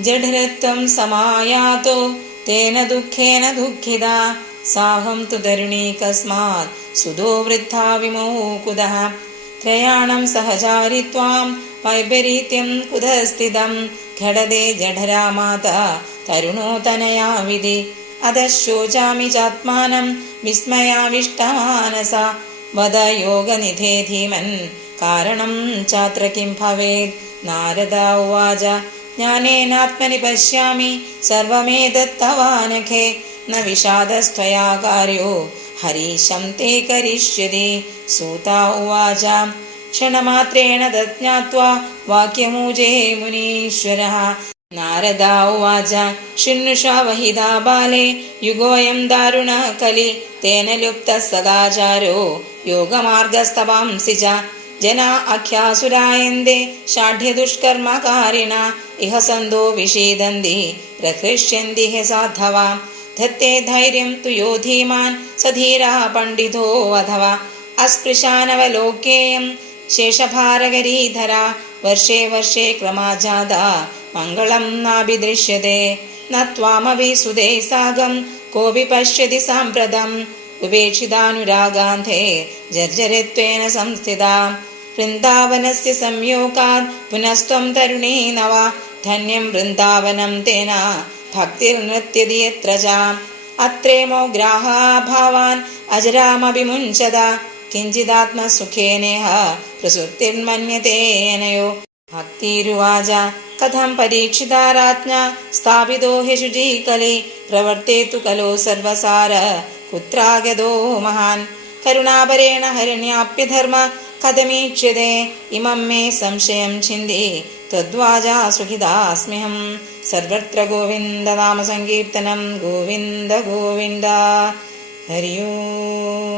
ജഠരത്വം സമായാതോ തേന ദുഃഖേന ദുഃഖിതാ സാഹം തു തരുണീ കസ്മാത് സുതോ വൃദ്ധാ വിമോകുതഃ ത്രയാണം സഹചാരിത്വാം വൈപരീത്യം കുതസ്ഥിതം ഘടദേ ജഠരാ മാതാ തരുണോ തനയാ വിധി അധശോചാമി ചാത്മാനം വിസ്മയാവിഷ്ടമാനസ വദ യോഗനിധേ ധീമൻ കാരണം ചാത്ര കിം ഭവേത്. നാരദ ഉവാച ജ്ഞാനേനാത്മനി പശ്യാമി സർവമേതത്തവാനഘേ ന വിഷാദസ്ത്വയാ കാര്യോ ഹരീശം തേ കരിഷ്യതി. സൂത ഉവാച ക്ഷണമാത്രേണ തജ്ഞാത്വാ വാക്യമൂജേ മുനീശ്വരഃ. നാരദ ഉവാച ശൃണ്വഷ വഹിതാ ബാലേ യുഗോയം ദാരുണ കലി തേന ലുപ്ത സദാചാരോ യോഗമാർഗസ്തവാംസി ച ജനാ അഖ്യാസുരായന്തെ ഷാഢ്യദുഷ്കർമ്മകാരിണ ഇഹ സന്തോ വിഷീദന്തി പ്രഹൃഷ്യന്തി ഹി സാധവാ ധത്തെ ധൈര്യം തു യോ ധീമാൻ സധീരാ പണ്ഡിതോ അഥവാ അസ്പൃശാനവലോകേയം ശേഷഭാരഗരീധര വർഷേ വർഷേ ക്രമാജാതാ മംഗളം നാഭിദൃശ്യത്തെ ന ത്വാമപി സുതേ സാഗം കോപി പശ്യതി സാമ്പ്രതം ഉപേക്ഷിതാനുരാഗാന്ധേ ജർജരത്വേന സംസ്ഥിതാ വൃന്ദാവനസ്യ സംയോഗാത് പുനസ്ത്വം തരുണീ നവ ധന്യം വൃന്ദാവനം തേന ഭക്തിർനൃത്യതി യത്ര ച അത്രേമോ ഗ്രാഹാ ഭാവാൻ അജരാമഭിമുഞ്ചത കിഞ്ചിദാത്മസുഖേനേഹ പ്രസുപ്തിർമന്യതേനയോ. ഭക്തിരുവാച കഥം പരീക്ഷിതാ രാജ്ഞാ സ്ഥാപിതോ ഹി ശുചീകലി പ്രവർത്തേതു കലോ സർവസാര കുത്രാഗതോ മഹാൻ കരുണാപരേണ ഹരണ്യാപ്യധർമ്മ കഥമീക്ഷ്യതേ ഇമം മേ സംശയം ഛിന്ദി ത്വദ്വാചാ സുഖിതാസ്മ്യഹം. സർവത്ര ഗോവിന്ദ നാമ സങ്കീർത്തനം ഗോവിന്ദ ഗോവിന്ദ. ഹരി ഓം.